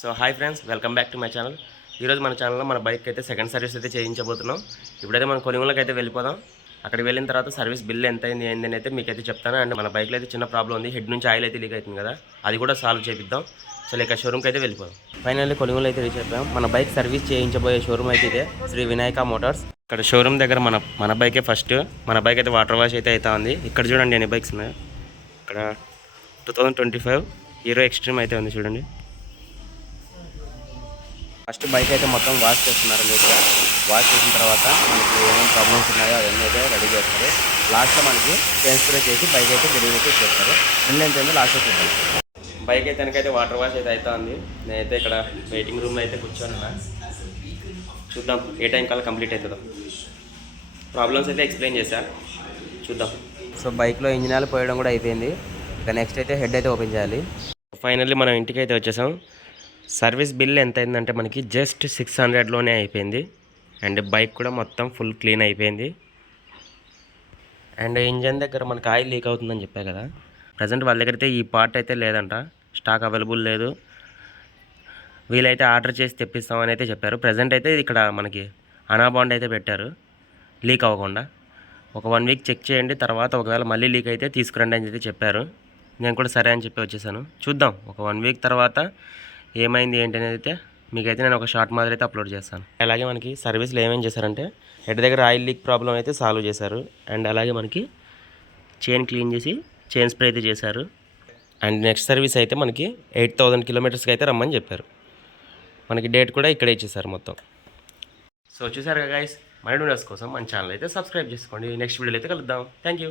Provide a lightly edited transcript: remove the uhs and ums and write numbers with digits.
So hi friends, welcome back to my channel. ఈరోజు మన ఛానల్లో మన బైక్ అయితే సెకండ్ సర్వీస్ అయితే చేయించబోతున్నాం. ఇప్పుడైతే మనం కొనుగోలుకి అయితే వెళ్ళిపోదాం. అక్కడికి వెళ్ళిన తర్వాత సర్వీస్ బిల్ ఎంత అయింది ఏందని అయితే మీకైతే చెప్తాను. అండ్ మన బైక్లో అయితే చిన్న ప్రాబ్లం ఉంది, హెడ్ నుంచి ఆయిల్ అయితే లీక్ అవుతుంది కదా, అది కూడా సాల్వ్ చేపిద్దాం. సో ఇక షోరూమ్కి అయితే వెళ్ళిపోదాం. ఫైనల్లీ కొనుగోలు అయితే రీచ్ అయిపోయాం. మన బైక్ సర్వీస్ చేయించబోయే షోరూమ్ అయితే ఇదే, శ్రీ వినాయక మోటార్స్. ఇక్కడ షోరూమ్ దగ్గర మన బైకే ఫస్ట్. మన బైక్ అయితే వాటర్ వాష్ అయితే అవుతా ఉంది. ఇక్కడ చూడండి ఎన్ని బైక్స్ ఉన్నాయి. ఇక్కడ 2025 హీరో ఎక్స్ట్రీమ్ అయితే ఉంది చూడండి. ఫస్ట్ బైక్ అయితే మొత్తం వాష్ చేస్తున్నారు. నీట్గా వాష్ చేసిన తర్వాత మనకి ఏమేమి ప్రాబ్లమ్స్ ఉన్నాయో అవన్నీ అయితే రెడీ చేస్తారు. లాస్ట్లో మనకి చేంజ్ స్ప్రే చేసి బైక్ అయితే డెలివరీ అయితే చేస్తారు. బిల్ ఎంత అయిందో లాస్ట్లో చూద్దాం. బైక్ అయితే వెనకైతే వాటర్ వాష్ అయితే అవుతా ఉంది. నేనైతే ఇక్కడ వెయిటింగ్ రూమ్లో అయితే కూర్చోను. చూద్దాం ఏ టైం కల్లా కంప్లీట్ అవుతుందో. ప్రాబ్లమ్స్ అయితే ఎక్స్ప్లెయిన్ చేశా, చూద్దాం. సో బైక్లో ఇంజిన్ ఆయిల్ పోయడం కూడా అయిపోయింది. ఇక నెక్స్ట్ అయితే హెడ్ అయితే ఓపెన్ చేయాలి. ఫైనల్లీ మనం ఇంటికి అయితే వచ్చేసాం. సర్వీస్ బిల్ ఎంత అయిందంటే మనకి జస్ట్ 600లోనే అయిపోయింది. అండ్ బైక్ కూడా మొత్తం ఫుల్ క్లీన్ అయిపోయింది. అండ్ ఇంజన్ దగ్గర మనకి ఆయిల్ లీక్ అవుతుందని చెప్పా కదా, ప్రజెంట్ వాళ్ళ దగ్గర అయితే ఈ పార్ట్ అయితే లేదంట, స్టాక్ అవైలబుల్ లేదు. వీలైతే ఆర్డర్ చేసి తెప్పిస్తామని అయితే చెప్పారు. ప్రజెంట్ అయితే ఇక్కడ మనకి అనాబాండ్ అయితే పెట్టారు లీక్ అవ్వకుండా. ఒక 1 వీక్ చెక్ చేయండి, తర్వాత ఒకవేళ మళ్ళీ లీక్ అయితే తీసుకురండి అని అయితే చెప్పారు. నేను కూడా సరే అని చెప్పి వచ్చేసాను. చూద్దాం ఒక 1 వీక్ తర్వాత ఏమైంది ఏంటి అనేది అయితే మీకైతే నేను ఒక షార్ట్ మాదిరి అయితే అప్లోడ్ చేస్తాను. అలాగే మనకి సర్వీస్లో ఏమేం చేశారంటే హెడ్ దగ్గర ఆయిల్ లీక్ ప్రాబ్లం అయితే సాల్వ్ చేశారు. అండ్ అలాగే మనకి చైన్ క్లీన్ చేసి చైన్ స్ప్రే అయితే చేశారు. అండ్ నెక్స్ట్ సర్వీస్ అయితే మనకి 8000 కిలోమీటర్స్కి అయితే రమ్మని చెప్పారు. మనకి డేట్ కూడా ఇక్కడే ఇచ్చేసారు మొత్తం. సో చూసారు కదా గైస్, మరిన్ని వీడియోస్ కోసం మన ఛానల్ అయితే సబ్స్క్రైబ్ చేసుకోండి. నెక్స్ట్ వీడియోలో అయితే కలుద్దాం. Thank you.